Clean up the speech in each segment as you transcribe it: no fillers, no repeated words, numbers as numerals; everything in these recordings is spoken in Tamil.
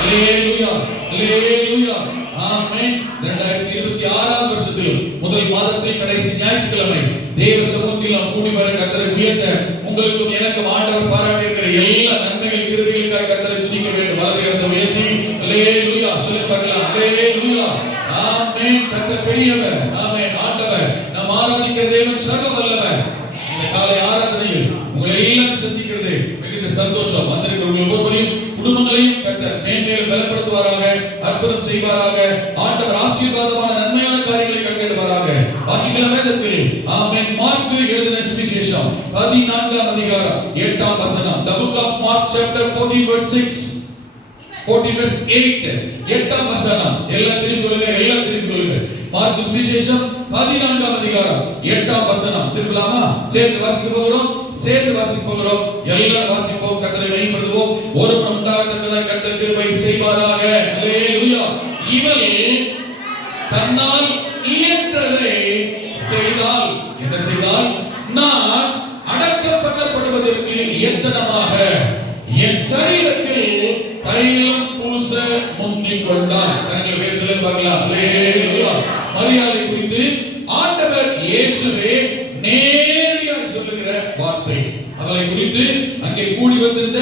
அல்லேலூயா, அல்லேலூயா, ஆமென். 2026 வருஷத்தில் முதல் மாதத்தில் கடைசி ஞாயிற்றுக்கிழமை தேவ சமூகத்தில் நாம் கூடி வர கர்த்தரை உயர்த்த உங்களுக்கும் எனக்கும் ஆண்டவர் பாராட்டியிருக்கிற எல்லா நன்மைகள் கிருபைகளுக்காக கர்த்தரை துதிக்க வேண்டும். வலது கரத்தை உயர்த்தி அல்லேலூயா சொல்லுங்க பார்க்கலாம். அல்லேலூயா, ஆமென். கர்த்தர் பெரியவர், ஆமென். ஆண்டவர் நாம் ஆராதிக்கிற தேவன் சர்வ வல்லவர். இந்த காலை ஆராதனையில் உங்களை எல்லாம் சந்திக்கிறது மிகுந்த சந்தோஷம். வந்திருக்கிற ஒவ்வொருவரையும் குடும்பங்களையும் கர்த்தர் மேன்மேலும் பலப்படுத்துவாராக, அற்புதம் செய்வாராக. ஆண்டவர் ஆசீர்வாதமான நன்மையான காரியங்களை கட்டளையிடுவாராக. வாசிக்கலாம் வேதத்தில், ஆமென். மார்க் எழுதின சுவிசேஷம் 14ஆம் அதிகாரம் 8ஆம் வசனம். The book of Mark chapter 14 verse 6, 14 verse 8, 8ஆம் வசனம். எல்லாம் திருப்பி சொல்லுங்க. மார்க் சுவிசேஷம் 14ஆம் அதிகாரம் 8ஆம் வசனம். திருப்பலாமா? சேர்த்து வாசிக்க போகிறோம். எல்லாரும் வாசிப்போம். கர்த்தரை மகிமைப்படுத்துவோம். ஒருவன் உண்டாகத்தக்கதாக கர்த்தர் கிருபை செய்வாராக. அல்லேலூயா. இவள் தன்னால் இயன்றதை செய்தால், என்ன செய்தால்? நான் அடக்கம் பண்ணப்படுவதற்கு எத்தனமாக என் சரீரத்தில் தைலம் பூச முந்திக் கொண்டான். கரங்களை வேற்றுல பார்க்கலாம். அல்லேலூயா. மரியாதை குறித்து ஆண்டவர் இயேசுவே நேரடியாக சொல்லுகிற வார்த்தை. அவரை குறித்து அங்கே கூடி வந்திருந்த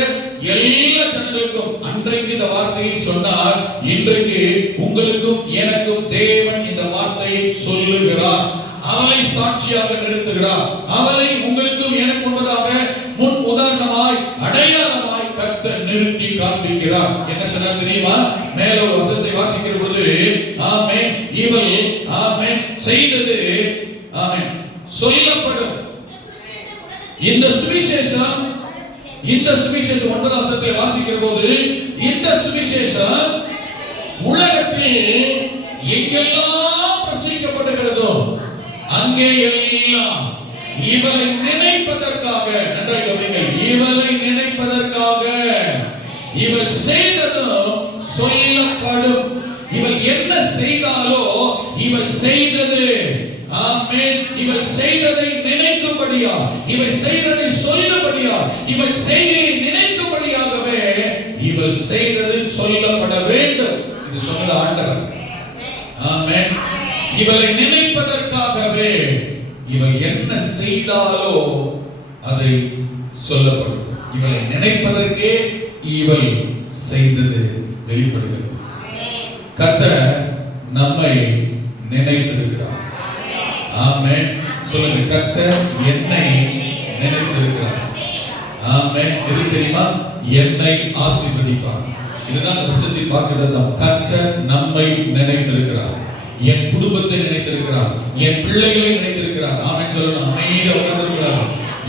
எல்லா ஜனங்களுக்கும் அன்றைக்கு இந்த வார்த்தையை சொன்னார். இன்றைக்கு உங்களுக்கும் எனக்கும் தேவன் இந்த வார்த்தையை சொல்லுகிறார். அவளை சாட்சியாக நிறுத்துகிறார். அவளை உங்களுக்கும் எனக்கு முன்பதாக முன் உதாரணமாய் அடையாளமாய் கர்த்தர் நிறுத்தி காண்பிக்கிறார். என்ன சொன்னார் தெரியுமா? மேல ஒரு வசனத்தை வாசிக்கிற பொழுது, ஆமென், இவள், ஆமென், செய்தது, ஆமென், சொல்லப்படும். இந்த சுவிசேஷம் 9ஆம் வசனத்தை வாசிக்கிற போது, இந்த சுவிசேஷம் உலகத்தில் எங்கெல்லாம் பிரசங்கிக்கப்படுகிறதோ அங்கே எல்லாம் இவளை நினைப்பதற்காக, நன்றாக கவனிங்கள், இவளை நினைப்பதற்காக இவள் செய்ததும் சொல்லப்படும். இவள் என்ன செய்தாலோ இவள் செய்தது, ஆமென், இவள் செய்ததை நினைக்கும்படியா, இவள் செய்ததை சொல்லும்படியா, இவள் செய்கையை நினைக்கும்படியாகவே இவள் செய்தது சொல்லப்பட வேண்டும் என்று சொன்ன ஆண்டவர். ஆமென். இவளை நினைப்பதற்காகவே இவள் என்ன செய்தாலோ அதை சொல்லப்படும். இவளை நினைப்பதற்கே இவள் செய்தது வெளிப்படுகிறது. கர்த்தர் நம்மை நினைத்திருக்கிறார். ஆமென். சொல்லுங்க, கர்த்தர் என்னை நினைத்திருக்கிறார். ஆமென். எது தெரியுமா? என்னை ஆசீர்வதிப்பார். இதுதான் வருஷத்தை பார்க்கிறது. கர்த்தர் நம்மை நினைத்திருக்கிறார். என் குடும்பத்தை நினைத்திருக்கிறார். என் பிள்ளைகளை நினைத்திருக்கிறார். ஆமென் சொல்லணும். அமைதியா உட்கார்ந்திருக்கிறார்.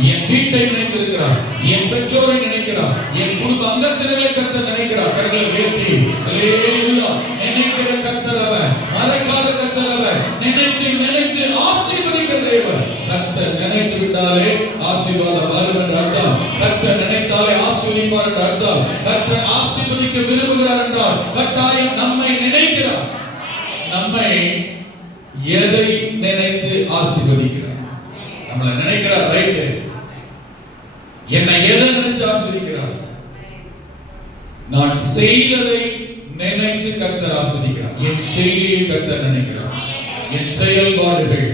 என் வீட்டை நினைத்திருக்கிறார். என் பெற்றோரை நினைக்கிறார். என் குடும்ப அங்கத்தினரை கர்த்தர் நினைக்கிறார். கரங்களை உயர்த்தி அல்லேலூயா. நினைக்கிற கர்த்தர் அவர், மறக்காத கர்த்தர் அவர், நினைத்து ஆசீர்வதிக்கிற தேவன். கர்த்தர் நினைத்து விட்டாலே ஆசீர்வாதம் வரும் என்று அர்த்தம். கர்த்தர் நினைத்தாலே ஆசீர்வதிப்பார் என்று அர்த்தம். கர்த்தர் ஆசீர்வதிக்க விரும்புகிறார் என்றால் கட்டாயம் நம்மை நினைக்கிறார். நம்மை எதை நினைத்து ஆசீர்வதிக்கிறார்? நம்மளை நினைக்கிறார், ரைட். என்னை எதை நினைச்சு ஆசீர்வதிக்கிறார்? நான் செய்ததை நினைத்து கர்த்தர் ஆசீர்வதிக்கிறார். என் செய்கையை கர்த்தர் நினைக்கிறார். என் செயல்பாடுகள்,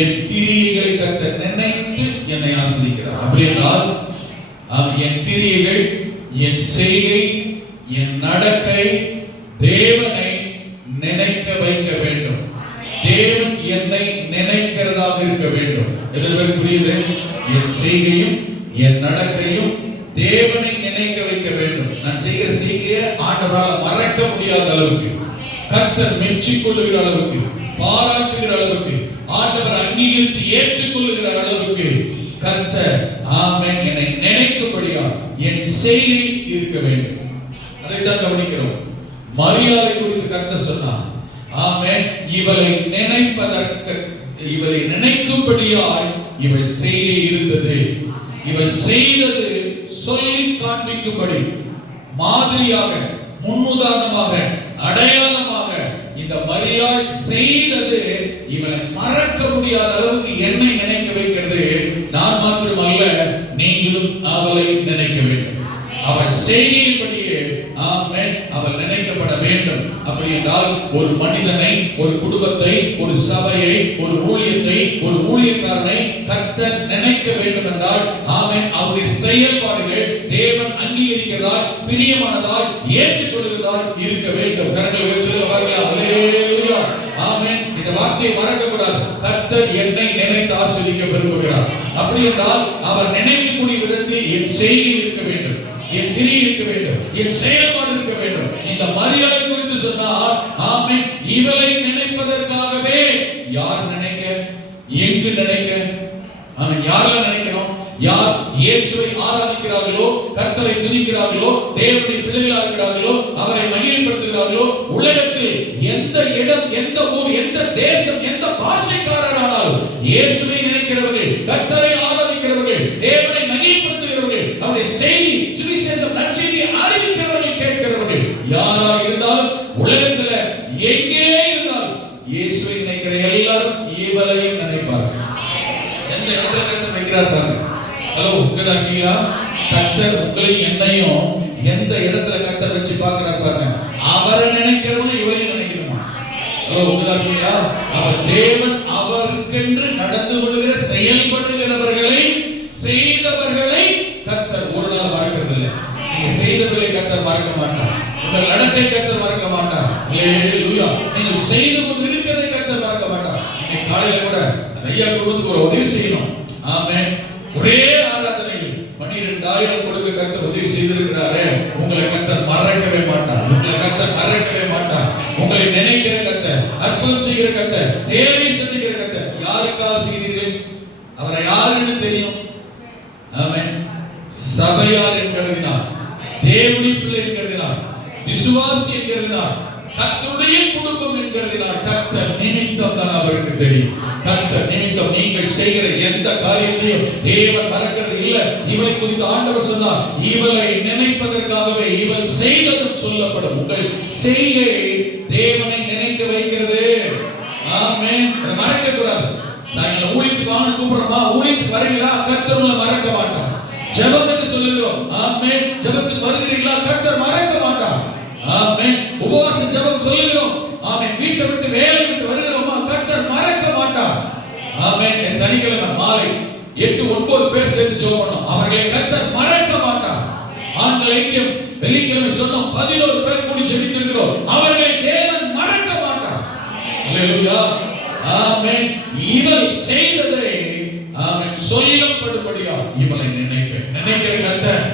என் கிரியைகளை கர்த்தர் நினைத்து என்னை ஆசீர்வதிக்கிறார். அப்படி என்றால் என் கிரியைகள், என் செய்கை, என் நடக்கை தேவனை நினைக்க வைக்க வேண்டும். தேவன் என்னை நினைக்கிறதாக இருக்க வேண்டும். எதற்கு புரியுது? என் செய்கையும் என் நடக்கையும் தேவனை நினைக்க வைக்க வேண்டும். நான் செய்கிற செய்கையை ஆண்டவரால் மறக்க முடியாத அளவுக்கு, கர்த்தர் மெச்சிக் கொள்ளுகிற அளவுக்கு, பாராட்டுகிற அளவுக்கு, ஆண்டவர் அங்கீகரித்து ஏற்றுக்கொள்ளுகிற அளவுக்கு கர்த்தர், ஆமென், என்னை நினைக்கும்படியா என் செய்கை இருக்க வேண்டும். அதைத்தான் கவனிக்கிறோம். மரியாதை குறித்து கர்த்தர் சொன்னார். ஆமென். இவளை நினைப்பதற்கு, இவளை நினைக்கும்படியாய் இவள் செய்கை இருந்தது. இவள் செய்தது சொல்லி காண்பிக்கும்படி, மாதிரியாக, முன்னுதாரணமாக, அடையாளமாக இந்த மரியாள் செய்தது இவளை மறக்க முடியாத அளவுக்கு என்னை நினைக்க வைக்கிறது. நான் மாத்திரமல்ல, நீங்களும் அவளை நினைக்க வேண்டும். அவள் செய்கையின்படியே, ஆமென், அவள் என்றால் ஒரு மனிதனை, ஒரு குடும்பத்தை, ஒரு சபையை, ஒரு ஊழியத்தை, ஒரு ஊழியக்காரனை கர்த்தர் நினைக்க வேண்டும் என்றால் ஆமென் அவருடைய செயல்பாடுகள் தேவன் அங்கீகரிக்கிறதால், பிரியமானதால், ஏற்றுக்கொள்கிறதால் இருக்க வேண்டும். கரங்களை உயர்த்தி சொல்லுவார்கள் அல்லேலூயா. ஆமென். இந்த வார்த்தையை மறக்க கூடாது. கர்த்தர் என்னை நினைத்து ஆசீர்வதிக்க விரும்புகிறார். அப்படி என்றால் அவர் நினைக்கக்கூடிய விதத்தில் என் செய்கை இருக்க வேண்டும், என் கிரியை இருக்க வேண்டும், என் செயல்பாடு இருக்க வேண்டும். இந்த மரியாதை குறித்து சொன்னால் ஆமென் இவளை நினைப்பதற்காகவே யார் நினைக்க, எங்கு நினைக்க, ஆமென் யாரெல்லாம் நினைக்கணும்? யார் இயேசுவை ஆராதிக்கிறார்களோ, கர்த்தரை துதிக்கிறார்களோ, தேவனுடைய பிள்ளைகளாக இருக்கிறார்களோ, அவரை மகிமைப்படுத்துகிறார்களோ, உலகத்தில் எந்த இடம், எந்த ஊர், எந்த தேசம், எந்த பாஷைக்காரரானாலும் இயேசுவை நினைக்கிறவர்கள், கர்த்தரை ஆராதிக்கிறவர்கள், தேவனை மகிமைப்படுத்துகிறவர்கள், அவருடைய செய்தி சுவிசேஷம் நற்செய்தியை அறிவிக்கிறவர்கள், கேட்கிறவர்கள் யாரா இருந்தாலும் உலகத்துல எங்கே இருந்தாலும் இயேசுவை நினைக்கிற எல்லாரும் இவளையும் நினைப்பார்கள். எந்த இடத்துல கர்த்தர் வைக்கிறார் பாருங்க. ஹலோ, உங்கதா இருக்கீங்களா? கர்த்தர் உங்களையும் என்னையும் எந்த இடத்துல கர்த்தர் வச்சு பார்க்கிறார் பாருங்க. அவரை நினைக்கிறவங்க இவளையும் நினைக்கணுமா? ஹலோ, உங்கதா இருக்கீங்களா? அவர் தேவன் அவருக்கென்று நடந்து கொள்கிற செயல்படுகிறவர்களை, செய்தவர்களை கர்த்தர் ஒரு நாள் மறக்கிறது இல்லை. நீங்க செய்தவர்களை கர்த்தர் மறக்க மாட்டார். உங்கள் நடக்கை கர்த்தர் மறக்க மாட்டார். அல்லேலூயா. நீங்க செய்து கொண்டு இருக்கிறதை கர்த்தர் மறக்க மாட்டார். இன்னைக்கு காலையில கூட ஐயா குடும்பத்துக்கு ஒரு உதவி செய்யணும். ஆமென். ஒரே ஆராதனையில் 12,000 கொடுக்க கர்த்தர் உதவி செய்திருக்கிறாரே. உங்களை கர்த்தர் மறக்கவே மாட்டார். உங்களை கர்த்தர் மறக்கவே மாட்டார். உங்களை நினைக்கிற கர்த்தர், அற்புதம் செய்கிற கர்த்தர், தேவை சந்திக்கிற கர்த்தர். யாருக்காக செய்தீர்கள்? அவரை யாருன்னு தெரியும். ஆமென். சபையார் என்கிறதினால், தேவனுடைய பிள்ளை என்கிறதினால், விசுவாசி என்கிறதினால், கர்த்தருடைய குடும்பம் என்கிறதினால் கர்த்தர் நிமித்தம் தான் அவருக்கு தெரியும். கர்த்தர் நிமித்தம் நீங்கள் செய்கிற எந்த காரியத்தையும் தேவன் மறக்கிறது இல்லை. இவளை குறித்து ஆண்டவர் சொன்னார், இவளை நினைப்பதற்காகவே இவள் செய்ததும் சொல்லப்படும். உங்கள் செய்கை தேவனை நினைக்க வைக்கிறது. ஆமென். மறக்க கூடாது. நாங்கள் ஊழியத்துக்கு வாங்க கூப்பிடுறோமா, ஊழியத்துக்கு வரீங்களா, கர்த்தர் உங்களை மறக்க மாட்டார். ஜெபம் என்று சொல்லுகிறோம். ஆமென். ஜெபத்துக்கு வருகிறீர்களா, கர்த்தர் மறக்க மாட்டார். ஆமென். உபவாச ஜெபம் சொல்லுகிறோம். ஆமென். வீட்டை விட்டு வேலை விட்டு வருகிறோமா, கர்த்தர் மறக்க மாட்டார். ஆமென். சனிக்கிழமை மாலை 8-9 பேர் சேர்ந்து ஜெபம் பண்ணோம். அவர்களை கர்த்தர் மறக்க மாட்டார். ஆண்கள் ஐக்கியம் வெள்ளிக்கிழமை சொன்னோம், 11 பேர் கூடி ஜெபித்திருக்கிறோம். அவர்களை தேவன் மறக்க மாட்டார். அல்லேலூயா. ஆமென். இவள் செய்ததை ஆமென் சொல்லப்படும்படியா இவளை நினைப்பேன். நினைக்கிற கர்த்தர்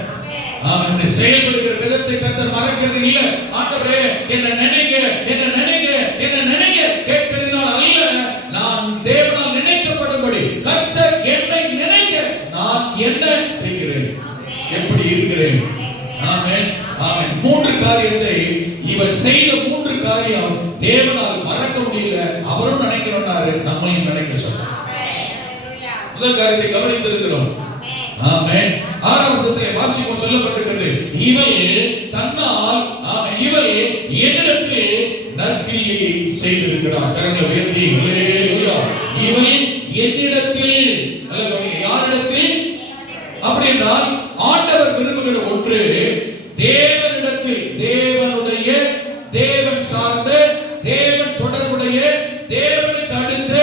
ஆமென். செயல்படுகிற விதத்தை கர்த்தர் மறக்கிறது இல்ல. ஆண்டவரே என்ன நினைக்க, என்ன நினைக்க, என்ன நினைக்க கேட்கிறதுனால அல்ல, நான் தேவனால் நினைக்கப்படும்படி கர்த்தர் என்னை நினைக்க நான் என்ன செய்கிறேன், எப்படி இருக்கிறேன். ஆமென். ஆமென். 3 காரியத்தை இவள் செய்த 3 காரியம் தேவனால் மறக்க முடியல. அவரும் நினைக்கிறோம்னாரு, நம்மையும் நினைக்க சொன்னார். முதல் காரியத்தை கவனித்திருக்கிறோம். ஆமென். 6ஆம் வசனத்திலே வாசிப்போம். சொல்லப்பட்டிருக்கிறது, இவள் தன்னால், இவள் என்னிடத்தில் நற்கிரியை செய்திருக்கிறார். கரங்களை உயர்த்தி அல்லேலூயா. இவள் என்னிடத்தில், யாரிடத்தில்? அப்படி என்றால் ஆண்டவர் விரும்புகிற ஒன்று தேவனிடத்தில், தேவனுடைய, தேவன் சார்ந்த, தேவன் தொடர்புடைய, தேவனுக்கு அடுத்த,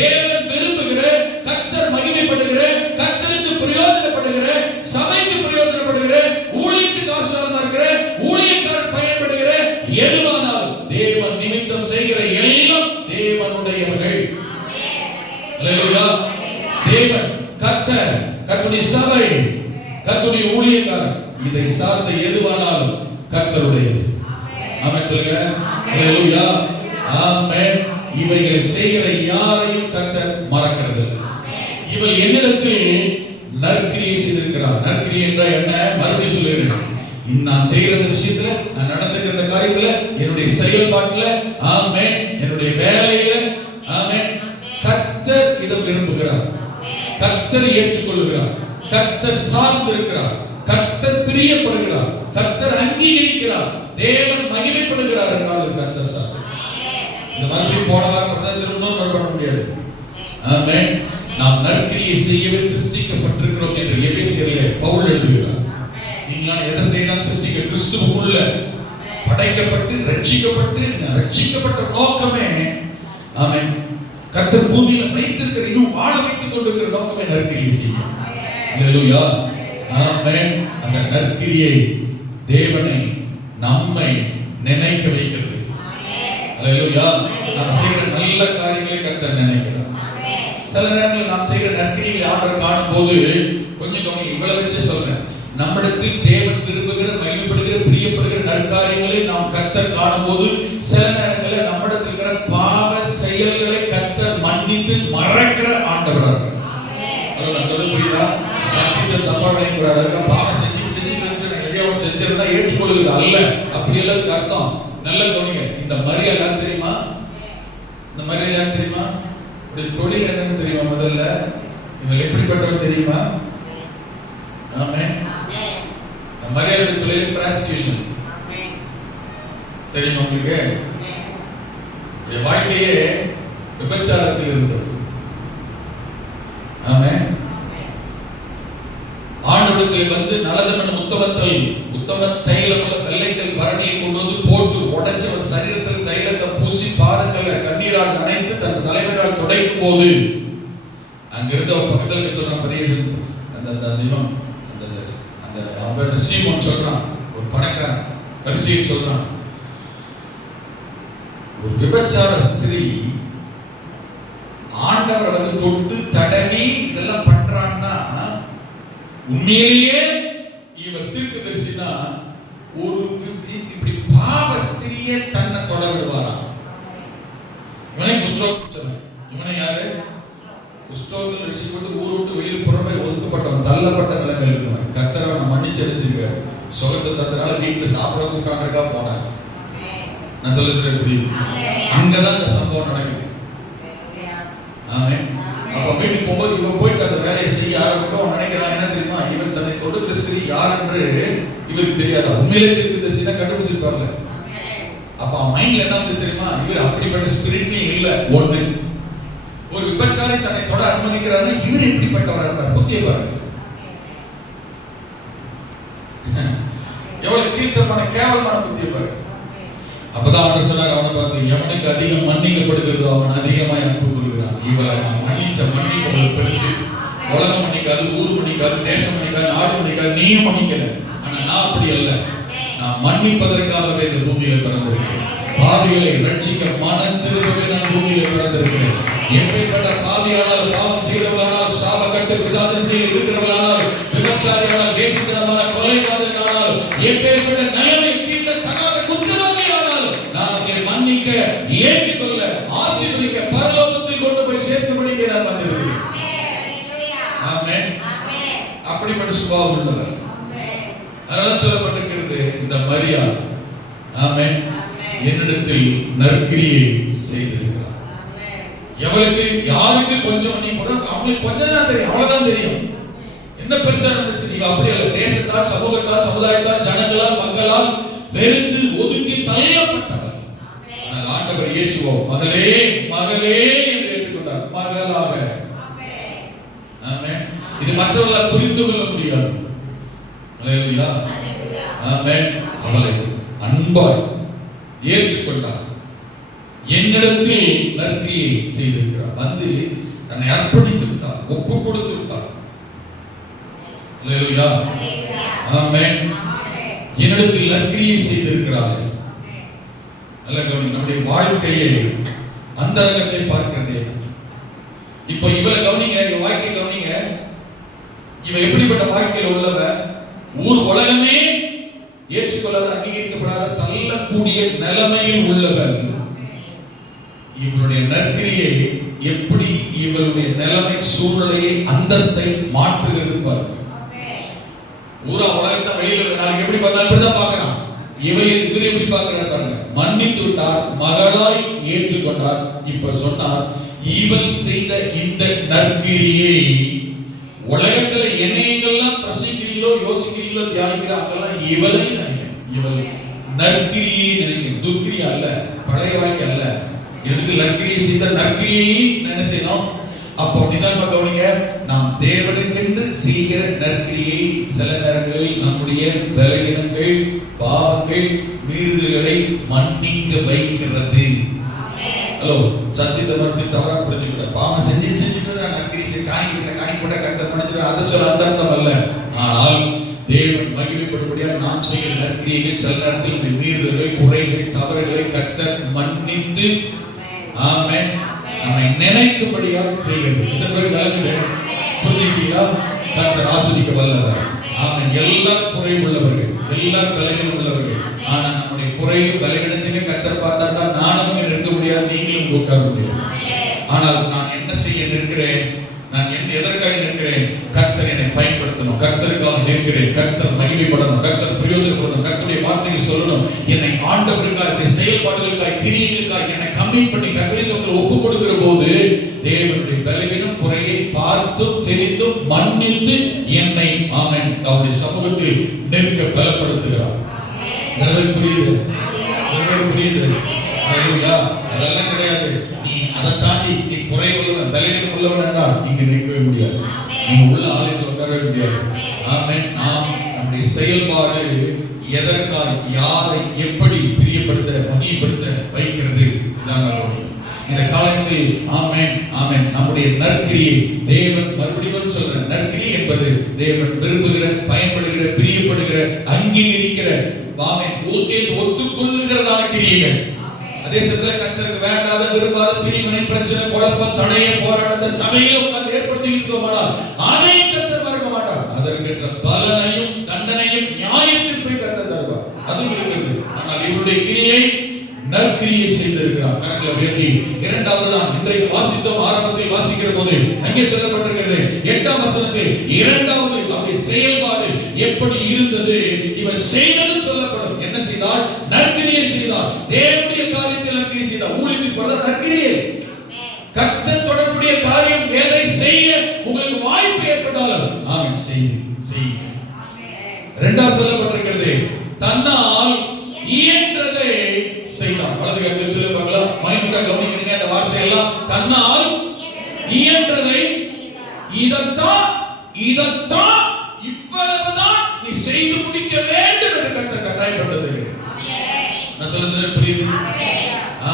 தேவன் விரும்புகிற, கர்த்தர் மகிமைப்படுகிற, கர்த்தருக்கு பிரயோஜனப்படுகிற, சபைக்கு பிரயோஜனப்படுகிற, ஊழியத்துக்கு ஆசீர்வாதமா இருக்கிற, ஊழியக்காரர் பயன்படுகிற எதுவானால் தேவன் நிமித்தம் செய்கிற எல்லாம் தேவனுடையவர்கள். அல்லேலூயா. தேவன், கர்த்தர், கர்த்தருடைய சபை, கர்த்தருடைய ஊழியக்காரர், இதை சார்ந்த எதுவானாலும் கர்த்தருடையது. ஆமென் சொல்லுங்க. அல்லேலூயா. ஆமென். இவைகளை செய்கிற யாரையும் கர்த்தர் மறக்கிறது இல்லை. இவள் என்னிடத்தில் நற்கிரியை செய்திருக்கிறார். நற்கிரியை என்றால் என்ன? மறுபடியும் சொல்லுகிறேன். நான் செய்கிற விஷயத்துல, நான் நடந்துக்கிற காரியத்துல, என்னுடைய செயல்பாட்டுல, ஆமென், என்னுடைய வேலையில, ஆமென், கர்த்தர் இதை விரும்புகிறார். கர்த்தர் ஏற்றுக்கொள்கிறார். கர்த்தர் சார்ந்து இருக்கிறார். கர்த்தர் பிரியப்படுகிறார். கர்த்தர் அங்கீகரிக்கிறார். தேவன் மகிமைப்படுகிறார் என்றால் கர்த்தர் சார்ந்து. இந்த மறுபடியும் போன வாரம் பிரசங்கத்தில் பண்ண முடியாது. ஆமென். நாம் நற்கிரியை செய்யவே சிருஷ்டிக்கப்பட்டிருக்கிறோம் என்று எபேசியரிலே பவுல் எழுதுகிறார். நீங்க எதை செய்யலாம்? சிருஷ்டிக்க கிறிஸ்துவுக்குள்ள படைக்கப்பட்டு ரட்சிக்கப்பட்ட நோக்கமே, ஆமென், கர்த்தர் பூமியில வைத்திருக்கிற இன்னும் வாழ வைத்துக் கொண்டிருக்கிற நோக்கமே நற்கிரியை செய்யும். அல்லேலூயா, ஆமென். அந்த நற்கிரியை தேவனை நம்மை நினைக்க வைக்கிறது. அல்லேலூயா, நாம் செய்கிற நல்ல காரியங்களை கர்த்தர் நினைக்கிறார். சில நேரங்களில் நாம் செய்கிற நற்கிரியை ஆண்டவர் காணும் போது கொஞ்சம் கவனிங்க, இவ்வளவு வச்சு சொல்றேன். நம்மிடத்தில் தேவன் விரும்புகிற, மகிமைப்படுகிற, பிரியப்படுகிற நற்காரியங்களை நாம் கர்த்தர் காணும் போது சில நேரங்களில் நம்மிடத்தில் இருக்கிற பாவ செயல்களை கர்த்தர் மன்னித்து மறக்கிற ஆண்டவராக இருக்கிறார். புரியுதா? சத்தியத்தை தப்பா விளையக்கூடாது. பாவம் செஞ்சு எதையாவது செஞ்சிருந்தா ஏற்றுக்கொள்ளுகிறது அல்ல, அப்படி எல்லாத்துக்கு அர்த்தம். நல்ல கவனிங்க. இந்த மரியாதை தெரியுமா? இந்த மரியாதை தெரியுமா? தொழில் என்னன்னு தெரியுமா? முதல்ல இவங்க எப்படிப்பட்டவன் தெரியுமா? ஆமென். மரியாதை தொழில் பிராஸ்டியூஷன் தெரியுமா உங்களுக்கு? வாழ்க்கையே விபச்சாரத்தில் இருந்தது. ஆமென். ஆண்டவரிடத்தில் வந்து நலதமன் உத்தம தைலமுள்ள வெள்ளைக்கல் பரணியை கொண்டு வந்து போட்டு உடைச்ச சரீரத்தில் தைலத்தை பூசி பாதங்களை கண்ணீரால் நனைத்து தன் தலைவரால் துடைக்கும் போது அங்கிருந்த ஒரு பக்கத்தில் சொன்ன பெரிய அந்த சீமோன் சொல்றான், ஒரு பணக்காரன் பரிசீலனை சொல்றான், ஒரு விபச்சார ஸ்திரீ ஆண்டவரை வந்து தொட்டு தடவி இதெல்லாம் பண்றான்னா உண்மையிலேயே இவர் தீர்க்கதரிசினா ஒரு இப்படி பாவ ஸ்திரியை தன்னை தொட விடுவாராம். இவனை குஷ்டரோகம், இவனை யாரு? குஷ்டரோகத்தில் ரட்சிக்கப்பட்டு ஊர் விட்டு வெளியில் புறமே ஒதுக்கப்பட்டவன், தள்ளப்பட்ட நிலைமையில் இருந்தவன். கர்த்தர் அவனை மன்னிச்சு எடுத்துருக்காரு. சுகத்தை தந்தனால வீட்டுல சாப்பிட கூப்பிட்டாங்க போனார். நான் சொல்லுறேன் புரியுது? அங்கதான் இந்த சம்பவம் நடக்குது. ஆமென். அப்ப வீட்டுக்கு போகும்போது இவன் போயிட்டு அந்த வேலையை செய்ய ஆரம்பிக்க அவன் நினைக்கிறான், என்ன தெரியுமா? இவன் தன்னை தொடுகிற ஸ்திரீ யார் என்று இவருக்கு தெரியாது. உண்மையிலே தீர்க்கதரிசினா கண்டுபிடிச்சிருப்பார்ல. அப்ப அவன் மைண்ட்ல என்ன வந்து தெரியுமா? இவர் அப்படிப்பட்ட ஸ்பிரிட்லயும் இல்ல. ஒண்ணு, ஒரு விபச்சாரி தன்னை தொட அனுமதிக்கிறாரு, இவர் எப்படிப்பட்டவரா இருப்பார்? புத்திய பாருங்க. எவ்வளவு கீழ்த்தரமான கேவலமான புத்திய பாருங்க. அப்பதான் அவர் சொன்னார், அவனை பார்த்து, எவனுக்கு அதிகம் மன்னிக்கப்படுகிறதோ அவன் அதிகமாய் அன்பு கொள்கிறான். இவரை மன்னிச்ச மன்னிப்பு பெருசு. உலகம் மன்னிக்காது, ஊர் மன்னிக்காது, தேசம் மன்னிக்காது, நாடு மன்னிக்காது, நீயும் மன்னிக்கல. ஆனா நான் அப்படி அல்ல. நான் மன்னிப்பதற்காகவே இந்த பூமியில பிறந்திருக்கிறேன். பாவிகளை ரட்சிக்க மனம் திரும்பவே நான் பூமியில பிறந்திருக்கிறேன். எப்படிப்பட்ட பாவியானால், பாவம் செய்தவர்களானால், சாப கட்டு பிசாசின் இருக்கிறவர்களானால், விபச்சாரிகளால், தேசத்தனமான கொலைகாரர்களானால், எப்பேற்பட்ட நிலைமை தீர்க்க தகாத குற்றவாளியானால் நான் அவர்களை மன்னிக்க, ஏற்றுக்கொள்ள, ஆசீர்வதிக்க, பரலோகத்தில் கொண்டு போய் சேர்த்துபடிக்க நான் வந்திருக்கிறேன். ஆமென். அப்படிப்பட்ட சுபாவம் உள்ளவர். அதனால சொல்லப்பட்டிருக்கிறது, இந்த மரியா ஆமென் என்னிடத்தில் நற்கிரியை செய்திருக்கிறார். எவளுக்கு யாருக்கு கொஞ்சம் நீ போட, அவங்களுக்கு கொஞ்சம் தான் தெரியும், அவ்வளவுதான் தெரியும். என்ன பெருசா நடந்துச்சு? நீங்க அப்படி அல்ல. தேசத்தால், சமூகத்தால், சமுதாயத்தால், ஜனங்களால், மக்களால் வெறுத்து ஒதுக்கி தள்ளப்பட்டவர். ஆனால் ஆண்டவர் இயேசுவோ மகளே மகளே என்று ஏற்றுக்கொண்டார். மகளாக. ஆமென். இது மற்றவர்களால் புரிந்து கொள்ள முடியாது. அல்லேலூயா, ஆமென். அவளை அன்பாய் ஏற்றுக்கொண்டார். என்னிடத்தில் நற்கிரியை செய்திருக்கிறார். வந்து தன்னை அர்ப்பணித்து விட்டார், ஒப்பு கொடுத்து விட்டார். அல்லேலூயா, ஆமென். என்னிடத்தில் நற்கிரியை செய்திருக்கிறார்கள். நல்ல கவனி, நம்முடைய வாழ்க்கையை அந்தரங்கத்தை பார்க்கிறதே. இப்ப இவளை கவனிங்க, இவ வாழ்க்கை கவனிங்க. இவ எப்படிப்பட்ட வாழ்க்கையில் உள்ளவ? ஊர் உலகமே ஏற்றுக்கொள்ளாத, அங்கீகரிக்கப்படாத, தள்ளக்கூடிய நிலைமையில் உள்ளவர். இவருடைய நற்கிரியை எப்படி இவருடைய நிலைமை, சூழ்நிலையை, அந்தஸ்தை மாற்றுகிறது பாருங்க. ஊரா உலகத்தை வெளியில நாளைக்கு எப்படி பார்த்தாலும் இப்படிதான் பார்க்கிறான். இவையை எப்படி பார்க்கிறார் பாருங்க. மன்னித்து விட்டார், மகளாய் ஏற்றுக்கொண்டார். இப்ப சொன்னார், இவள் செய்த இந்த நற்கிரியை உலகத்துல என்னையெல்லாம் பிரசிக்கிறீங்களோ, யோசிக்கிறீங்களோ, தியானிக்கிறாங்களோ, இவளை நினைக்கிறேன். இவள் நற்கிரியை நினைக்கிறேன். துக்கிரி அல்ல, பழைய வாழ்க்கை அல்ல. எனக்கு நற்கிரியை செய்த நற்கிரியை என்ன செய்யணும்? அப்போ நிதானமா கவனிங்க. நாம் தேவனுக்கென்று செய்கிற நற்கிரியை சில நேரங்களில் நம்முடைய பலவீனங்கள், பாவங்கள், மீறுதல்களை மன்னிக்க வைக்கிறது. ஹலோ, சத்தியத்தை மறுபடியும் தவறா புரிஞ்சுக்கிட்ட. பாவம் செஞ்சுட்டு நற்கிரியை காணிக்கிட்ட கர்த்தர் மன்னிச்சிட, அதை சொல்ல அந்த அர்த்தம் அல்ல. ஆனால் தேவன் மகிமைப்படும்படியா நாம் செய்கிற நற்கிரியைகள் சில நேரத்தில் மீறுதல்கள், குறைகள், தவறுகளை கர்த்தர் மன்னித்து ஆமென் நம்மை நினைக்கும்படியாக செய்கிறது. இந்த பேர் விளங்குது, புரிஞ்சுக்கிட்டீங்களா? கர்த்தர் ஆசீர்வதிக்க வல்லவர். ஆமென். எல்லாரும் குறை உள்ளவர்கள், எல்லாரும் பலவீனம் உள்ளவர்கள். ஆனா நம்முடைய குறையும் பலவீனத்தையுமே கர்த்தர் பார்த்தாட்டா நானும் நிற்க முடியாது, நீங்களும் உட்கார முடியாது. ஆனால் நான் என்ன செய்ய நிற்கிறேன்? நான் எதற்காக நிற்கிறேன்? கர்த்தர் என்னை பயன்படுத்தணும், கர்த்தருக்காக நிற்கிறேன், கர்த்தர் மகிமைப்படணும், கர்த்தர் பிரயோஜனப்படணும், கர்த்தருடைய வார்த்தையை சொல்லணும், என்னை ஆண்டவருக்காக, செயல்பாடுகளுக்காக, கிரியைகளுக்காக என்னை கமிட் பண்ணி கர்த்தரை சொல்ல ஒப்பு கொடுக்கிற போது தேவனுடைய பலவீனம் குறையை பார்த்தும் தெரிந்தும் மன்னித்து என்னை ஆமென் அவருடைய சமூகத்தில் நிற்க பலப்படுத்துகிறார். புரியுது? புரியுது? ஹல்லேலூயா. அதெல்லாம் கிடையாது. நீ அதை தாண்டி நீ குறை உள்ளவன், பலவீனம் உள்ளவன் என்றால் இங்கு நிற்கவே முடியாது, நீங்க உள்ள ஆலயத்தில் உட்காரவே முடியாது. ஆமென். நாம் நம்முடைய செயல்பாடு எதற்காக, யாரை எப்படி பிரியப்படுத்த, மகிமைப்படுத்த வைக்கிறது, இதான் நம்முடைய இந்த காலத்தில். ஆமென் ஆமென். நம்முடைய நற்கிரியை தேவன், மறுபடியும் சொல்ற, நற்கிரி என்பது தேவன் விரும்புகிற, பயன்படுகிற, பிரியப்படுகிற, அங்கீகரிக்கிற, ஆமென் ஒத்துக்கொள்ளுகிறதான கிரியைகள். அதே சமயத்தில் கர்த்தருக்கு வேண்டாத, விரும்பாத பிரிவினை, பிரச்சனை, குழப்பம், தடையை, போராட்டத்தை சபையில உட்கார்ந்து ஏற்படுத்தி இருக்கோமானால் அதை கர்த்தர் மறக்க மாட்டார். அதற்கேற்ற பலனையும் தண்டனையும் நியாயத்தில் போய் கர்த்தர் தருவார். அதுவும் இருக்கிறது. ஆனால் இவருடைய கிரியை நற்கிரியை செய்திருக்கிறார். கரங்களை உயர்த்தி இரண்டாவது தான் இன்றைக்கு வாசித்தோம். ஆரம்பத்தில் வாசிக்கிற போது அங்கே சொல்லப்பட்டிருக்கிறது 8ஆம் வசனத்தில் இரண்டாவது அவருடைய செயல்பாடு எப்படி இருந்தது, இவர் செய்தது சொல்லப்படும். என்ன செய்தார்? நற்கிரியை செய்தார். தேவனுடைய காரியத்தில் நற்கிரியை செய்தார். ஊழியத்தில் பல நற்கிரியை, கர்த்தர் தொடர்புடைய காரியம் எதை செய்ய உங்களுக்கு வாய்ப்பு ஏற்பட்டாலும் ஆமென் செய்யுங்க. இரண்டாவது சொல்லப்பட்டிருக்கிறது தன்னால் இயன்றதை செய்தார். வலது கரத்தில் சொல்ல பார்க்கலாம். மைனுக்கா கவனிக்கிறீங்க இந்த வார்த்தை எல்லாம். தன்னால் இயன்றதை, இதத்தான் இவ்வளவுதான் நீ செய்து முடிக்க வேண்டும் என்று கர்த்தர் கட்டாயப்படுத்தது. நான் சொல்றது புரியுது?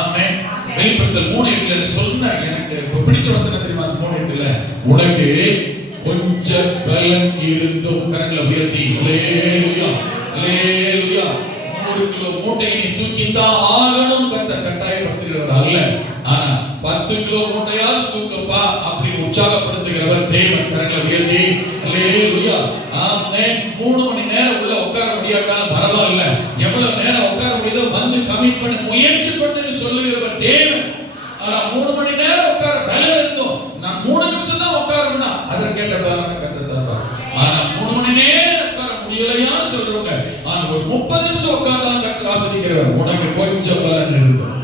ஆமென். வெளிப்படுத்தல் 3:8 எனக்கு சொன்ன, எனக்கு பிடிச்ச வசனம் தெரியுமா? அந்த 3:8 உனக்கு கொஞ்சம் பலன் இருந்தும், கரங்களை உயர்த்தி அல்லேலூயா அல்லேலூயா, 100 கிலோ மூட்டையை நீ தூக்கித்தான் ஆகணும் கர்த்தர் கட்டாயப்படுத்துகிறவர் அல்ல. ஆனா 10 கிலோ மூட்டையாவது தூக்கப்பா அப்படின்னு உற்சாகப்படுத்துகிறவர் தேவன். கரங்களை உயர்த்தி அல்லேலூயா ஆமென். 3 மணி நேரம் உள்ள உட்கார முடியாட்டாலும் பரவாயில்ல, எவ்வளவு நேரம் உட்கார முடியுதோ வந்து கமிட் பண்ணி முயற்சி பண்ணுன்னு சொல்லுகிறவர் தேவன். ஆனா 3 மணி நேரம் உட்கார பலன் இருந்தோம், நான் 3 நிமிஷம் தான் உட்காரணும்னா அதற்கேற்ற பலனை கர்த்தர் தருவார். ஆனா 3 மணி நேரம் உட்கார முடியலையான்னு சொல்றவங்க, ஆனா ஒரு 30 நிமிஷம் உட்கார்ந்தாலும் கர்த்தர் ஆசீர்வதிக்கிறவர். உனக்கு கொஞ்சம் பலன் இருக்கும்,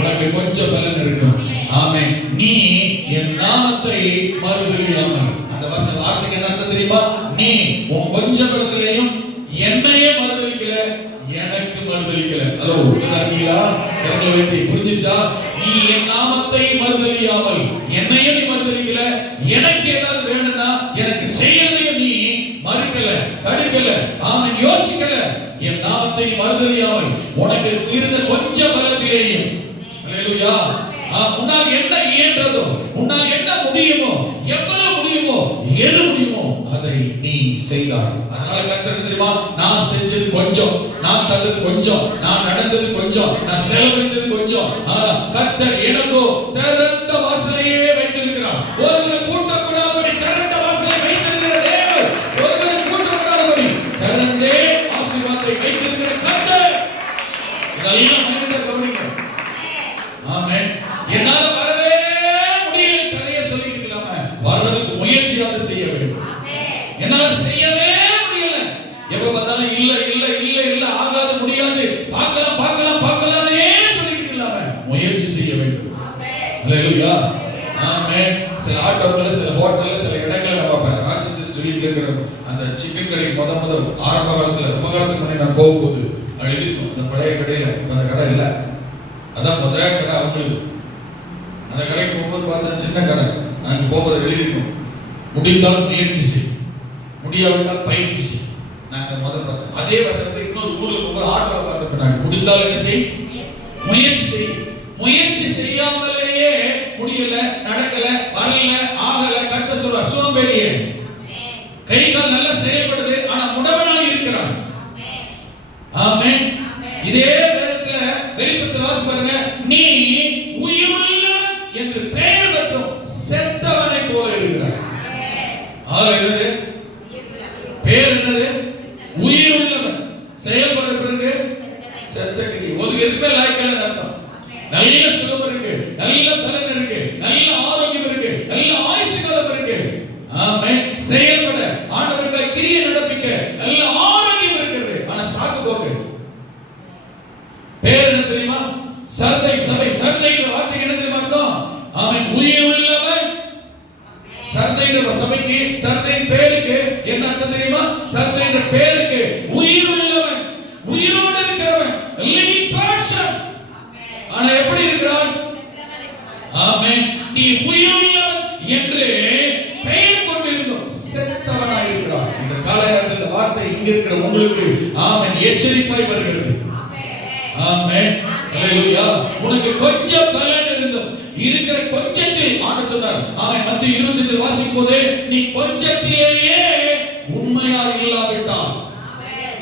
உனக்கு கொஞ்சம் பலன் இருக்கும். ஆமென். நீ என் நாமத்தை மறுதலியாமல், அந்த வார்த்தைக்கு என்ன அர்த்தம் தெரியுமா? நீ உன் கொஞ்சம் பலத்திலையும் என்னையே மறுதலிக்கல, எனக்கு மறுதலிக்கல. ஹலோ, புரியுதா? கரங்களை வைத்து புரிஞ்சுச்சா? நீ என் நாமத்தை மறுதலியாமல், என்னையே நீ மறுதலிக்கல, எனக்கு ஏதாவது வேணும்னா எனக்கு செய்யறதையும் நீ மறுக்கல, தடுக்கல, ஆமென், யோசிக்கல. என் நாமத்தை நீ மறுதலியாமல் உனக்கு இருந்த கொஞ்சம் பலத்திலேயும், அல்லேலூயா, உன்னால் என்ன இயன்றதோ, உன்னால் என்ன முடியுமோ, எவ்வளவு முடியுமோ, எது முடியுமோ அதை நீ செய்தாய். அதனால கர்த்தர் தெரியுமா? நான் செஞ்சது கொஞ்சம், நான் தந்தது கொஞ்சம், நான் நடந்தது கொஞ்சம், நான் செலவழித்தது கொஞ்சம். ஆனா கர்த்தர் எனக்கோ திறந்த வாசலையே வைத்திருக்கிறார். ஒருவரை கூட்டக்கூடாதபடி திறந்த வாசலை வைத்திருக்கிற தேவன், ஒருவரை கூட்டக்கூடாதபடி திறந்தே ஆசீர்வாதத்தை வைத்திருக்கிற கர்த்தர். இதெல்லாம் மனிதனை கவனிங்க. ஆமென். என்னால வரவே முடியல கதையை சொல்லிட்டு இல்லாம வர்றதுக்கு முயற்சியாவது செய்ய வேண்டும். என்னால செய்யவே முடியல, எப்ப பார்த்தாலும் இல்ல இல்ல இல்ல இல்ல ஆகாது, முடியாது, பார்க்கலாம் பார்க்கலாம் பார்க்கலாம்னே சொல்லிட்டு இல்லாம முயற்சி செய்ய வேண்டும். அல்லேலூயா ஆமென். சில ஆட்டோல, சில ஹோட்டல்ல, சில இடங்கள்ல நான் பார்ப்பேன். ராஜசிஸ்டர் வீட்டுல இருக்கிற அந்த சிக்கன் கடைக்கு முத ஆரம்ப காலத்துல, ரொம்ப காலத்துக்கு முன்னாடி நான் போகும்போது எழுதிருக்கும் அந்த பழைய கடையில. இப்ப அந்த கடை இல்ல, அதான் முதல் கடை அவங்களுக்கு. அந்த கடைக்கு போகும்போது பார்த்தா சின்ன கடை, அங்க போகும்போது எழுதிருக்கும் முடிந்தால் முயற்சி செய், முடியாவிட்டால் பயிற்சி செய். நாங்க முதல் பார்த்தோம். அதே வசனத்தை இன்னொரு ஊர்ல போகும்போது ஆட்டோல பார்த்து சொன்னாங்க. முடிந்தால் என்ன செய்? முயற்சி செய். முயற்சி செய்யாமலேயே முடியல, நடக்கல, வரல, ஆகல, கர்த்தர் சொல்றார் சோம்பேறியே. கை கால் நல்லா செயல்படுது, ஆனா முடவனாய் இருக்கிறான். ஆமென். இதே வேதத்துல வெளிப்படுத்தல் வாசி பாருங்க. நீ உயிருள்ளவன் என்று பெயர் பெற்றும் செத்தவனை போல இருக்கிறாய். என்னது பேர்? என்னது? உயிருள்ளவன். செயல்பட பிறகு செத்த கிரி. ஒரு எதுவுமே லாய்க்கல அர்த்தம். நல்ல சுகம் இருக்கு, நல்ல பலன் இருக்கு, நல்ல ஆரோக்கியம் இருக்கு, நல்ல ஆயுசு காலம் இருக்கு. ஆமென். செயல்பட ஆண்டவருக்காய் கிரியை நடப்பிக்க நல்ல ஆரோக்கியம் இருக்கிறது. ஆனா சாக்கு போக்கு. பேர் என்ன தெரியுமா? சர்தை சபை. சர்தைன்ற வார்த்தை என்ன தெரியுமா அர்த்தம்? ஆமென். உயிருள்ளவன். சர்தைன்ற சபைக்கு, சர்தையின் பேருக்கு என்ன அர்த்தம் தெரியுமா? சர்தைன்ற பேருக்கு உயிருள்ளவன், உயிரோடு இருக்கிறவன், லிவிங் பர்சன். ஆனா எப்படி இருக்கிறான்? ஆமென். நீ உயிருள்ளவன் என்று பெயர் கொண்டிருந்தோம் செத்தவனாய் இருக்கிறான். இந்த காலகட்டத்தில் இந்த வார்த்தை இங்க இருக்கிற உங்களுக்கு ஆமென் எச்சரிப்பாய் வருகிறது. ஆமென். ஹalleluya. உனக்கு கொஞ்சம் பலன் இருந்தும் இருக்கிற கொஞ்சத்தில் ஆண்டவர் சொன்னார். ஆமென். மத்தேயு 25 வாசிக்கும் போது நீ கொஞ்சத்திலேயே உண்மையா இல்லாவிட்டால்,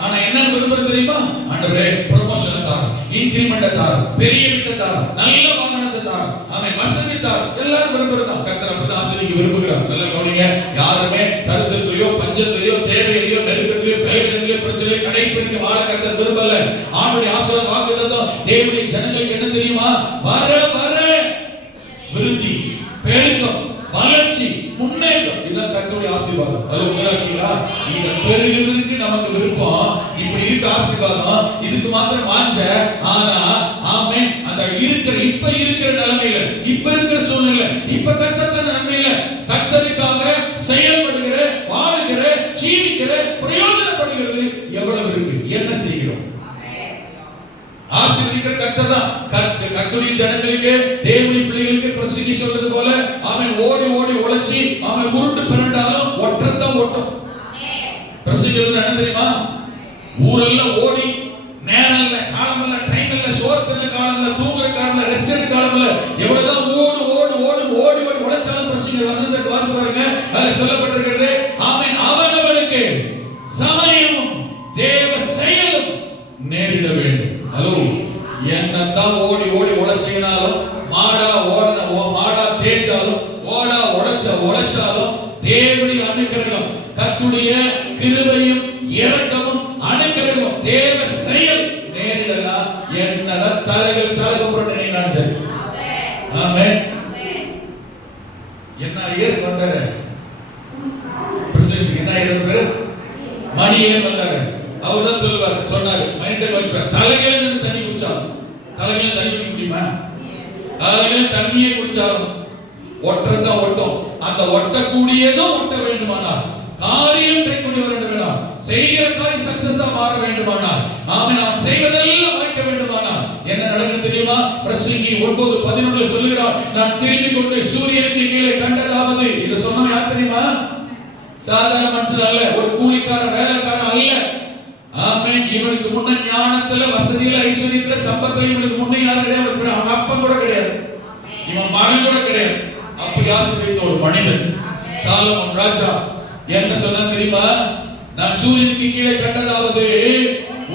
ஆனா என்ன விரும்புறது தெரியுமா? ஆண்டவரே ப்ரமோஷன் தார், இன்கிரிமென்ட் தார், பெரிய வீட்டை தார், நல்ல வாகனத்தை தார், ஆமென், வசதி தார். எல்லாரும் விரும்புறதா. கர்த்தர் அப்படிதான் ஆசீர்வதிக்க விரும்புகிறார். நல்ல கவனிங்க. யாருமே கருத்துலயோ பஞ்சத்திலயோ தேவையிலயோ நெருக்கத்திலயோ பலவீனத்திலயோ பிரச்சனையோ கடைசி வரைக்கும் வாழ கர்த்தர் விரும்பல. ஆண்டுடைய ஆசீர்வாத வாக்குத்தத்தம் தேவனுடைய ஜனங்களுக்கு என்ன தெரியுமா? வர வர விருத்தி, பெருக்கம், வளர்ச்சி, முன்னேற்றம். இதுதான் கர்த்தருடைய ஆசீர்வாதம். அது உங்களாக்கீங்களா? இத பெருகிறதுக்கு நமக்கு விருப்பம், இப்படி இருக்க ஆசீர்வாதம், இதுக்கு மாத்திரம் வாஞ்ச. ஆனா ஆமென், அந்த இருக்கிற இப்ப இருக்கிற நிலைமையில, இப்ப இருக்கிற சூழ்நிலை, இப்ப கர்த்தர் தந்த நன்மையில கர்த்தருக்காக செயல்படுகிற, வாழுகிற, ஜீவிக்கிற, பிரயோஜனப்படுகிறது எவ்வளவு இருக்கு? என்ன செய்கிறோம்? ஆசீர்வதிக்கிற கர்த்தர் தான். கர்த்தருடைய ஜனங்களுக்கு, தேவனுடைய பிள்ளைகளுக்கு பிரசங்கி சொல்றது போல அவன் ஓடி ஓடி உழைச்சி அவன் உருண்டு பிறண்டாலும் ஒற்றத்தான் ஓட்டும். பிரசங்கிக்கிறது என்ன தெரியுமா? ஊரெல்லாம் ஓடி நேரம் இல்ல, காலம் இல்ல, டைம் இல்ல, சோர்த்துன காலம் இல்ல, தூங்குற காலம் இல்ல, ரெஸ்ட் எடுக்க காலம் இல்ல, எவ்வளவுதான் ஓடு ஓடு ஓடு ஓடி ஓடி உழைச்சாலும் பிரசங்கிக்கிற வசனத்தை வாசி பாருங்க. அதுல சொல்லப்பட்டிருக்கிறது அவன் அவனவனுக்கு சமயமும் தேவ செயலும் நேரிட வேண்டும். ஹலோ, என்னதான் ஓடி ஓடி உழைச்சினாலும், மாடா ஓடன மாடா தேஞ்சாலும், ஓடா உழைச்சாலும் தேவனுடைய அனுக்கிரகம், கர்த்தருடைய கிருபையும் இரக்கமும் அனுக்கிரகம், தேவ செயல் நேரிடலாம். என்னடா தலைகள் தலகப்புறம் நினைக்கிறான். சரி, ஆமென். என்ன ஏர் வந்தாரு பிரசிடன்ட், என்ன ஏர் பேரு? மணி ஏர் வந்தாரு. அவர் தான் சொன்னாரு மைண்ட வைப்பார். தலையில நின்று தண்ணி குடிச்சாலும், தலையில தண்ணி குடிக்க முடியுமா? தலையில தண்ணியே குடிச்சாலும் ஒற்றதான் ஒட்டும். அந்த ஒட்டக்கூடியதும் ஒட்ட வேண்டுமானால், காரியம் கைகூடி வர வேண்டுமானால், செய்கிற காரியம் சக்சஸா மாற வேண்டுமானால், ஆமென், நாம் செய்வதெல்லாம் வாய்க்க வேண்டுமானால் என்ன நடக்கும் தெரியுமா? பிரசங்கி 9:11 சொல்லுகிறார், நான் திரும்பி கொண்டு சூரியனுக்கு கீழே கண்டதாவது. இத சொன்னவன் யார் தெரியுமா? சாதாரண மனுஷன் அல்ல, ஒரு கூலிக்கார வேலைக்காரன் அல்ல. ஆமென். இவனுக்கு முன்ன ஞானத்துல, வசதியில, ஐஸ்வரியத்துல, சம்பத்துல இவனுக்கு முன்ன யாரும் கிடையாது. அவன் அப்பன் கூட கிடையாது, இவன் மகன் கூட கிடையாது. அப்படி ஆசீர்வதித்த ஒரு மனிதன் சாலமோன் ராஜா என்ன சொன்னா தெரியுமா? நான் சூரியனுக்கு கீழே கண்டதாவது,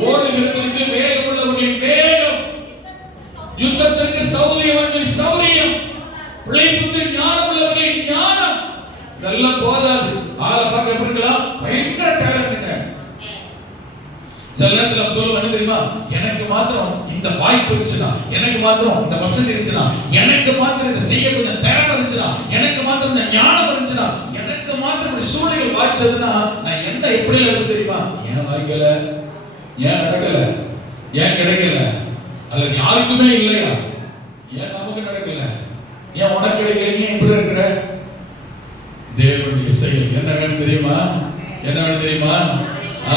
ஓடுகிறதற்கு வேகம் உள்ளவர்களின் வேகம், யுத்தத்திற்கு சௌரியவர்களின் சௌரியம், பிழைப்புக்கு ஞானம் உள்ளவர்களின் ஞானம். இதெல்லாம் போதாது. ஆளை பார்க்க எப்படி இருக்கலாம்? பயங்கர டேலண்ட்ங்க. சில நேரத்துல சொல்லுவாங்க தெரியுமா? எனக்கு மாத்திரம் இந்த வாய்ப்பு இருந்துச்சுனா, எனக்கு மாத்திரம் இந்த வசதி இருந்துச்சுனா, எனக்கு மாத்திரம் இதை செய்ய கொஞ்சம் திறமை இருந்துச்சுனா, எனக்கு மாத்திரம் இந்த ஞானம் இருந்துச்சுனா, எனக்கு மாத்திரம் இந்த சூழ்நிலை வாய்ச்சதுன்னா நான் என்ன எப்படி இருக்கு தெரியுமா? ஏன் வாய்க்கல? ஏன் நடக்கல? ஏன் கிடைக்கல? அல்லது யாருக்குமே இல்லையா? ஏன் நமக்கு நடக்கல? ஏன் உனக்கு கிடைக்கல? நீ எப்படி இருக்கிற? தேவனுடைய செயல். என்ன வேணும் தெரியுமா? என்ன வேணும் தெரியுமா?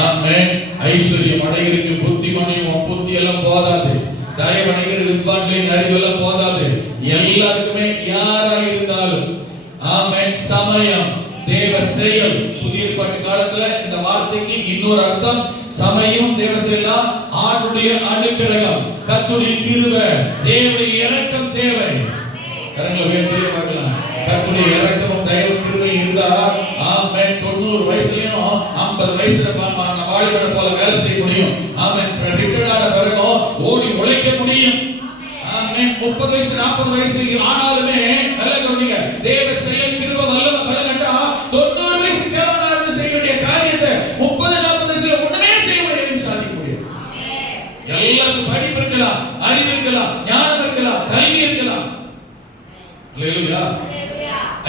ஆமென். ஐஸ்வர்யம் அடையிருக்கு, புத்திமணியும் புத்தி எல்லாம் போதாது, தயவணைகிற வித்வான்களின் அறிவெல்லாம் போதாது. எல்லாருக்குமே யாரா இருந்தாலும் ஆமென், சமயம், தேவ செயல். புதிய ஏற்பாட்டு காலத்துல இந்த வார்த்தைக்கு இன்னொரு அர்த்தம், சமயம் தேவ செயலாம், ஆண்டோட கர்த்தருடைய அனுக்கிரகம், கர்த்தருடைய கிருபை, தேவனுடைய இரக்கம் தேவை. கரங்களை உயர்த்தி பார்க்கலாம். கர்த்தருடைய இரக்கமும் தயவு கிருபை இருந்தா ஆமென் 90 வயசுலயும் 50 வயசுல வாலிபரை போல வேலை செய்ய முடியும். ஆமென் ரிட்டையர்ட் ஆன பிறகும் ஓடி உழைக்க முடியும். ஆமென் 30 வயசு 40 வயசு ஆனாலுமே நல்ல கவனிங்க, தேவ செயல் கிருபை வல்லமை பலனட்டா 90 வயசு தேவனாருக்கு செய்ய வேண்டிய காரியத்தை 30-40 வயசுல ஒண்ணுமே செய்ய முடியாது, சாதிக்க முடியும். எல்லாம் படிப்பு இருக்கலாம், அறிவு இருக்கலாம், ஞானம் இருக்கலாம், கல்வி இருக்கலாம். அல்லேலூயா.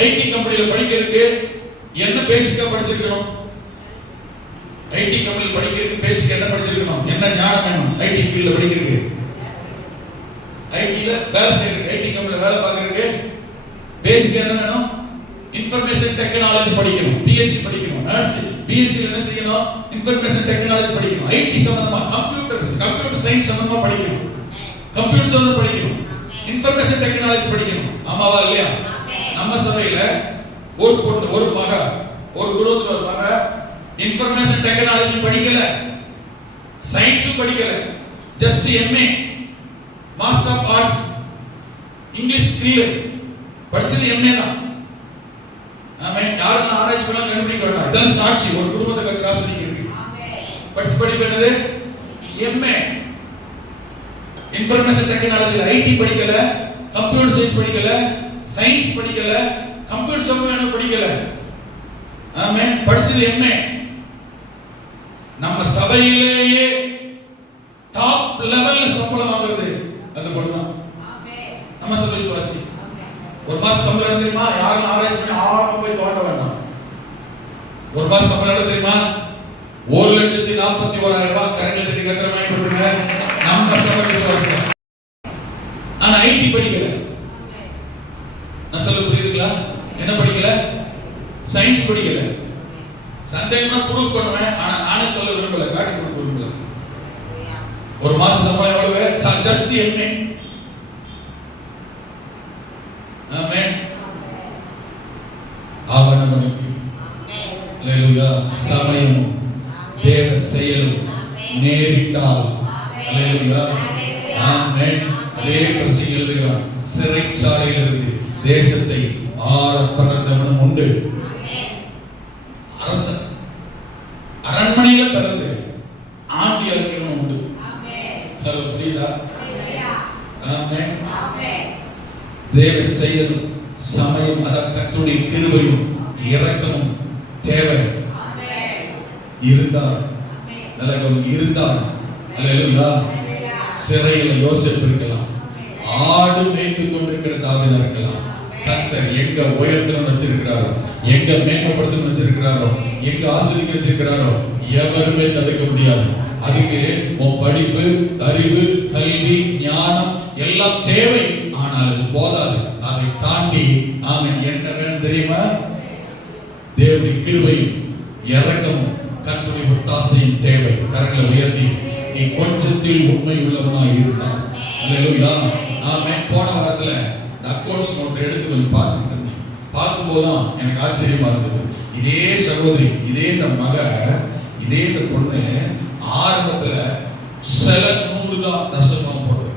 ஐடி கம்பெனில படிக்கிறதுக்கு என்ன பேசிக்கா படிச்சிருக்கணும்? ஐடி கம்பெனில படிக்கிறதுக்கு பேசிக் என்ன படிச்சிருக்கணும்? என்ன ஞானம் வேணும்? ஐடி ஃபீல்ட்ல படிக்கிறதுக்கு, ஐடில வேலை செய்யறதுக்கு, ஐடி கம்பெனில வேலை பார்க்கறதுக்கு பேசிக் என்ன வேணும்? இன்ஃபர்மேஷன் டெக்னாலஜி படிக்கணும், பிஎஸ்சி படிக்கணும். பிஎஸ்சி என்ன செய்யணும்? இன்ஃபர்மேஷன் டெக்னாலஜி படிக்கணும். ஐடி சம்பந்தமா கம்ப்யூட்டர் சயின்ஸ் சம்பந்தமா படிக்கணும், கம்ப்யூட்டர் சம்பந்தமா படிக்கணும், இன்ஃபர்மேஷன் டெக்னாலஜி படிக்கணும். ஆமாவா இல்லையா? நம்ம சபையில ஒரு பொண்ணு, ஒரு மக, ஒரு குடும்பத்துல ஒரு மக இன்ஃபர்மேஷன் டெக்னாலஜி படிக்கல, சயின்ஸும் படிக்கல, just MA master of arts English clear படிச்சது எம்ஏ தான். ஆமென். யாரும் ஆராய்ச்சி பண்ண கண்டுபிடிக்க வேண்டாம். இதான் சாட்சி. ஒரு குடும்பத்துக்கு கிராஸ் இருக்கு. படிச்சு படிப்பு என்னது? எம்ஏ இன்ஃபர்மேஷன் டெக்னாலஜில. ஐடி படிக்கல, கம்ப்யூட்டர் சயின்ஸ் படிக்கல, சயின்ஸ் படிக்கல, கம்ப்யூட்டர் சம்பந்தமா படிக்கல. ஆமென். படிச்சது எம்ஏ. நம்ம சபையிலேயே டாப் லெவல்ல சம்பளம் வாங்குறது அந்த பொண்ணுதான். ஆமென். நம்ம சபை விசுவாசி. ஒரு மாசம் சம்பளம் தெரியுமா? யாரும் ஆராய்ச்சி பண்ணி ஆழமா போய் தோண்ட வேண்டாம். ஒரு மாசம் சம்பளம் தெரியுமா? 1,41,000 ரூபாய் கரண்ட் கட்டி கட்டுற மாதிரி கொடுங்க. நம்ம சபை விசுவாசி. ஆனா ஐடி படிக்கல. நான் சொல்ல புரியுதுங்களா? என்ன படிக்கல? சயின்ஸ் படிக்கல. சந்தேகமா ப்ரூவ் பண்ணுவேன், ஆனா நானே சொல்ல விரும்பல, காட்டி கொடுக்க விரும்பல. ஒரு மாசம் சம்பளம் எவ்வளவு? Just MA. ஆமென். அவனவனுக்கு அல்லேலூயா சமயமும் தேவ செயலும் நேரிட்டால் அல்லேலூயா ஆமென். அதே பிரசங்கி எழுதுகிறார், சிறைச்சாலையிலிருந்து தேசத்தை ஆள பிறந்தவனும் உண்டு. அரசன் அரண்மனையில பிறந்து ஆண்டி அறிஞனும் உண்டு. புரியுதா? ஆமென். தேவ செயலும் சமயம், அத கர்த்தருடைய கிருபையும் இரக்கமும் தேவை இருந்தால், நல்ல இருந்தால் அல்லேலூயா சிறையில யோசேப்பு இருக்கலாம், ஆடு மேய்த்து கொண்டிருக்கிற தாவீதா இருக்கலாம். கர்த்தர் எங்க உயர்த்தணும் வச்சிருக்கிறாரோ, எங்க மேம்படுத்தணும் வச்சிருக்கிறாரோ, எங்க ஆசீர்வதிக்க வச்சிருக்கிறாரோ எவருமே தடுக்க முடியாது. அதுக்கு உன் படிப்பு, அறிவு, கல்வி, ஞானம் எல்லாம் தேவை. ஆனால் அது போதாது. அதை தாண்டி ஆமென் என்ன வேணும் தெரியுமா? தேவனுடைய கிருபையும் இரக்கமும் கர்த்தருடைய ஒத்தாசையும் தேவை. கரங்களை உயர்த்தி நீ கொஞ்சத்தில் உண்மை உள்ளவனாய் இருந்தால் அல்லேலூயா ஆமென். போன வாரத்துல அக்கவுண்ட்ஸ் நோட் எடுத்து கொஞ்சம் பார்த்துட்டு இருந்தேன். பார்க்கும்போதுதான் எனக்கு ஆச்சரியமா இருந்தது. இதே சகோதரி, இதே இந்த மக, இதே இந்த பொண்ணு ஆரம்பத்துல சில 100 தான் தசமம் போடுது.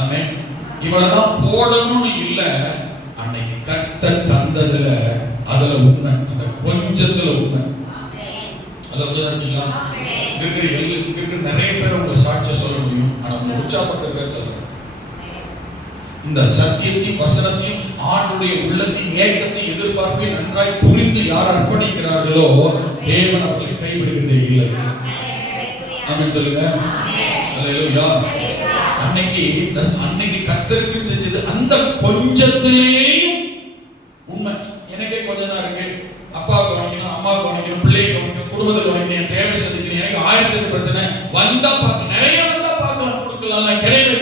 ஆமென். இவ்வளவுதான் போடணும்னு இல்ல, அன்னைக்கு கர்த்தர் தந்ததுல அதுல உண்மை, அந்த கொஞ்சத்துல உண்மை. அதுல உண்மையா இருக்கிற நிறைய பேர் உங்க சாட்சிய சொல்ல முடியும். ஆனா உற்சாகப்பட்ட சொல்றேன், இந்த சத்தியத்தையும் வசனத்தையும் ஆண்டுடைய உள்ளத்தின் ஏக்கத்தை எதிர்பார்ப்பை நன்றாய் புரிந்து யார் அர்ப்பணிக்கிறார்களோ தேவன் அவர்களை கைவிடுவதே இல்லை. ஆமென் சொல்லுங்க. அல்லேலூயா. அன்னைக்கு கர்த்தருக்கு செஞ்சது அந்த கொஞ்சத்திலேயும் உண்மை. எனக்கே கொஞ்சம் தான் இருக்கு, அப்பா கவனிக்கணும், அம்மா கவனிக்கணும், பிள்ளை கவனிக்கணும், குடும்பத்தை கவனிக்கணும், தேவை சந்திக்கணும், எனக்கு 1008 பிரச்சனை வந்தா பார்க்க, நிறைய வந்தா பார்க்கலாம், கொடுக்கலாம், கிடையாது.